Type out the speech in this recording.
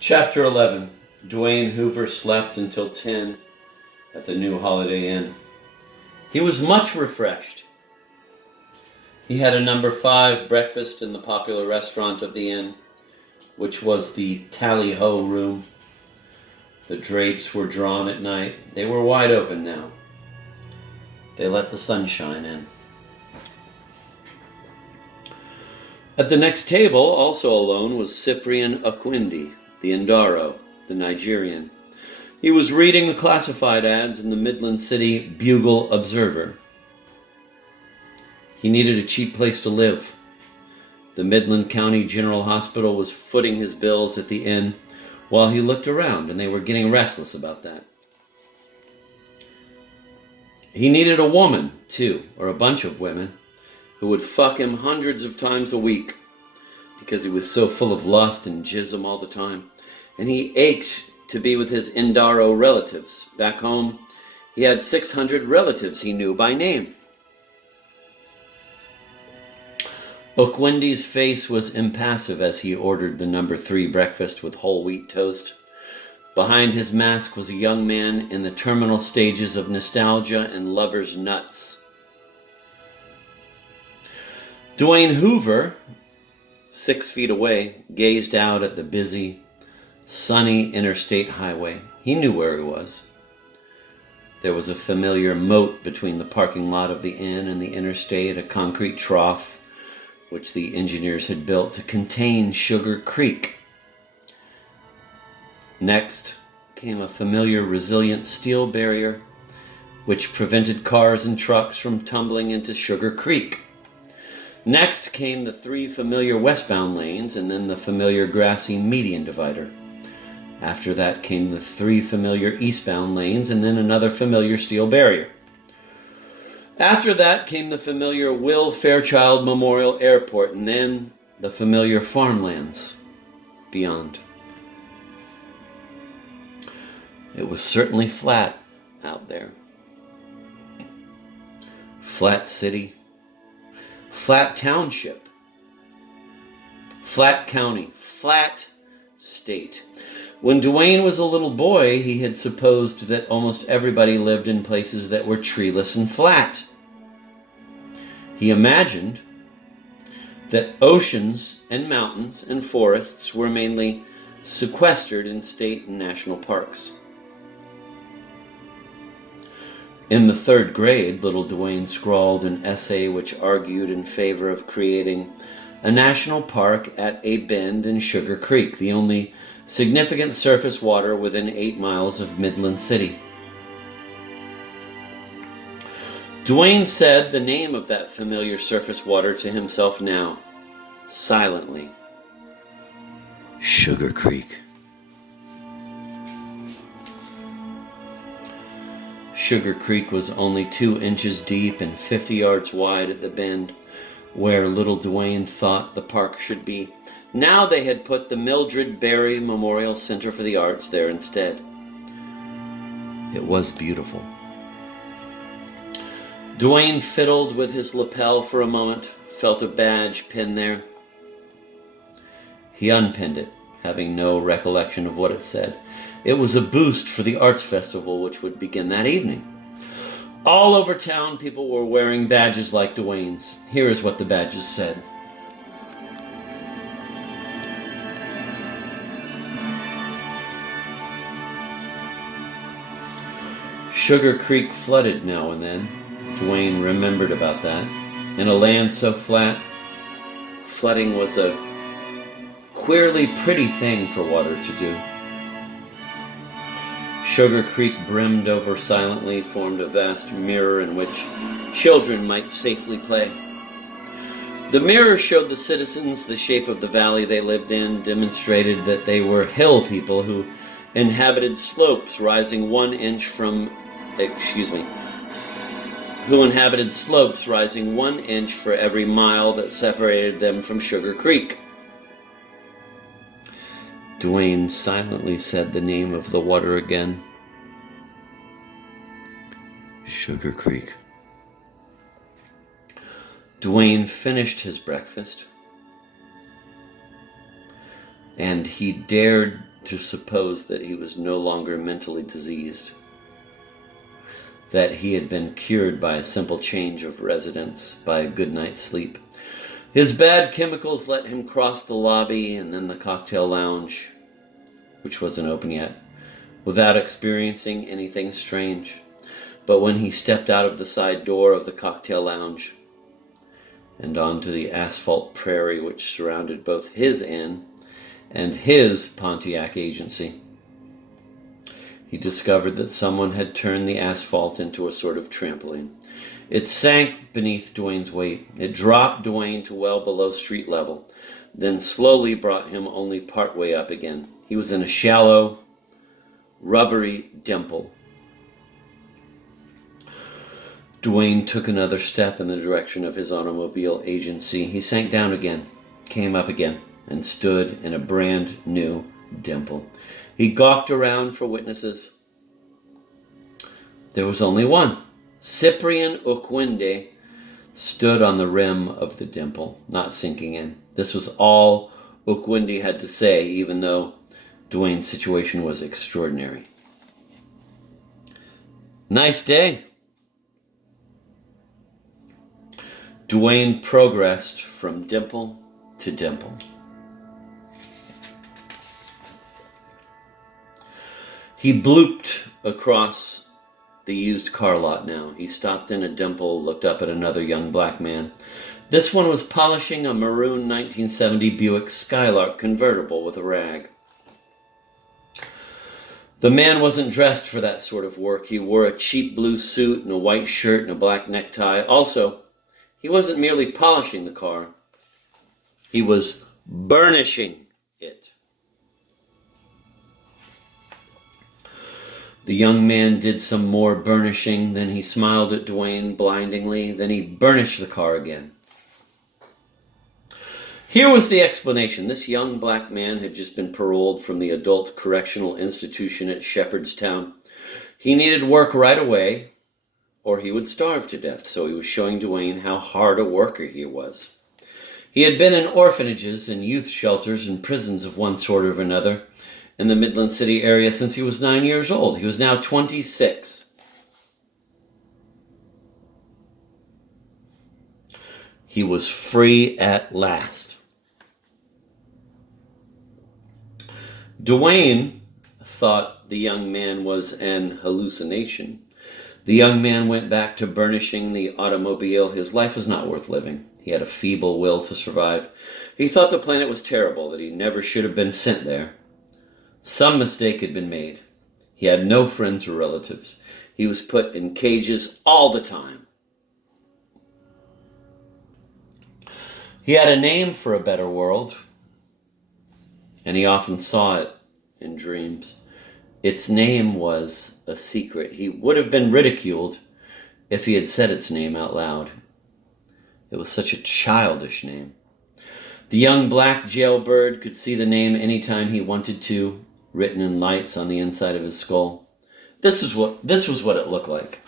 Chapter 11. Dwayne Hoover slept until 10 at the new Holiday Inn. He was much refreshed. He had a number 5 breakfast in the popular restaurant of the inn, which was the Tally-Ho room. The drapes were drawn at night. They were wide open now. They let the sunshine in. At the next table, also alone, was Cyprian Okwindi, the Indaro, the Nigerian. He was reading the classified ads in the Midland City Bugle Observer. He needed a cheap place to live. The Midland County General Hospital was footing his bills at the inn while he looked around, and they were getting restless about that. He needed a woman, too, or a bunch of women, who would fuck him hundreds of times a week because he was so full of lust and jism all the time. And he ached to be with his Indaro relatives. Back home, he had 600 relatives he knew by name. Okwindi's face was impassive as he ordered the number 3 breakfast with whole wheat toast. Behind his mask was a young man in the terminal stages of nostalgia and lover's nuts. Dwayne Hoover, 6 feet away, gazed out at the busy, sunny interstate highway. He knew where he was. There was a familiar moat between the parking lot of the inn and the interstate, a concrete trough which the engineers had built to contain Sugar Creek. Next came a familiar, resilient steel barrier which prevented cars and trucks from tumbling into Sugar Creek. Next came the 3 familiar westbound lanes, and then the familiar grassy median divider. After that came the 3 familiar eastbound lanes, and then another familiar steel barrier. After that came the familiar Will Fairchild Memorial Airport, and then the familiar farmlands beyond. It was certainly flat out there. Flat city. Flat township, flat county, flat state. When Dwayne was a little boy, he had supposed that almost everybody lived in places that were treeless and flat. He imagined that oceans and mountains and forests were mainly sequestered in state and national parks. In the 3rd grade, little Dwayne scrawled an essay which argued in favor of creating a national park at a bend in Sugar Creek, the only significant surface water within 8 miles of Midland City. Dwayne said the name of that familiar surface water to himself now, silently. Sugar Creek. Sugar Creek was only 2 inches deep and 50 yards wide at the bend where little Dwayne thought the park should be. Now they had put the Mildred Berry Memorial Center for the Arts there instead. It was beautiful. Dwayne fiddled with his lapel for a moment, felt a badge pinned there. He unpinned it, having no recollection of what it said. It was a boost for the arts festival, which would begin that evening. All over town, people were wearing badges like Dwayne's. Here is what the badges said. Sugar Creek flooded now and then. Dwayne remembered about that. In a land so flat, flooding was a queerly pretty thing for water to do. Sugar Creek brimmed over silently, formed a vast mirror in which children might safely play. The mirror showed the citizens the shape of the valley they lived in, demonstrated that they were hill people who inhabited slopes rising 1 inch for every mile that separated them from Sugar Creek. Dwayne silently said the name of the water again. Sugar Creek. Dwayne finished his breakfast, and he dared to suppose that he was no longer mentally diseased, that he had been cured by a simple change of residence, by a good night's sleep. His bad chemicals let him cross the lobby and then the cocktail lounge, which wasn't open yet, without experiencing anything strange. But when he stepped out of the side door of the cocktail lounge and onto the asphalt prairie which surrounded both his inn and his Pontiac agency, he discovered that someone had turned the asphalt into a sort of trampoline. It sank beneath Dwayne's weight. It dropped Dwayne to well below street level, then slowly brought him only part way up again. He was in a shallow, rubbery dimple. Dwayne took another step in the direction of his automobile agency. He sank down again, came up again, and stood in a brand new dimple. He gawked around for witnesses. There was only one. Cyprian Oquinde stood on the rim of the dimple, not sinking in. This was all Oquinde had to say, even though Dwayne's situation was extraordinary. Nice day. Dwayne progressed from dimple to dimple. He blooped across the used car lot now. He stopped in a dimple, looked up at another young black man. This one was polishing a maroon 1970 Buick Skylark convertible with a rag. The man wasn't dressed for that sort of work. He wore a cheap blue suit and a white shirt and a black necktie. Also, he wasn't merely polishing the car. He was burnishing it. The young man did some more burnishing, then he smiled at Dwayne blindingly, then he burnished the car again. Here was the explanation. This young black man had just been paroled from the adult correctional institution at Shepherdstown. He needed work right away, or he would starve to death, so he was showing Dwayne how hard a worker he was. He had been in orphanages and youth shelters and prisons of one sort or another in the Midland City area since he was 9 years old. He was now 26. He was free at last. Dwayne thought the young man was an hallucination. The young man went back to burnishing the automobile. His life was not worth living. He had a feeble will to survive. He thought the planet was terrible, that he never should have been sent there. Some mistake had been made. He had no friends or relatives. He was put in cages all the time. He had a name for a better world, and he often saw it in dreams. Its name was a secret. He would have been ridiculed if he had said its name out loud. It was such a childish name. The young black jailbird could see the name anytime he wanted to, written in lights on the inside of his skull. This was what it looked like.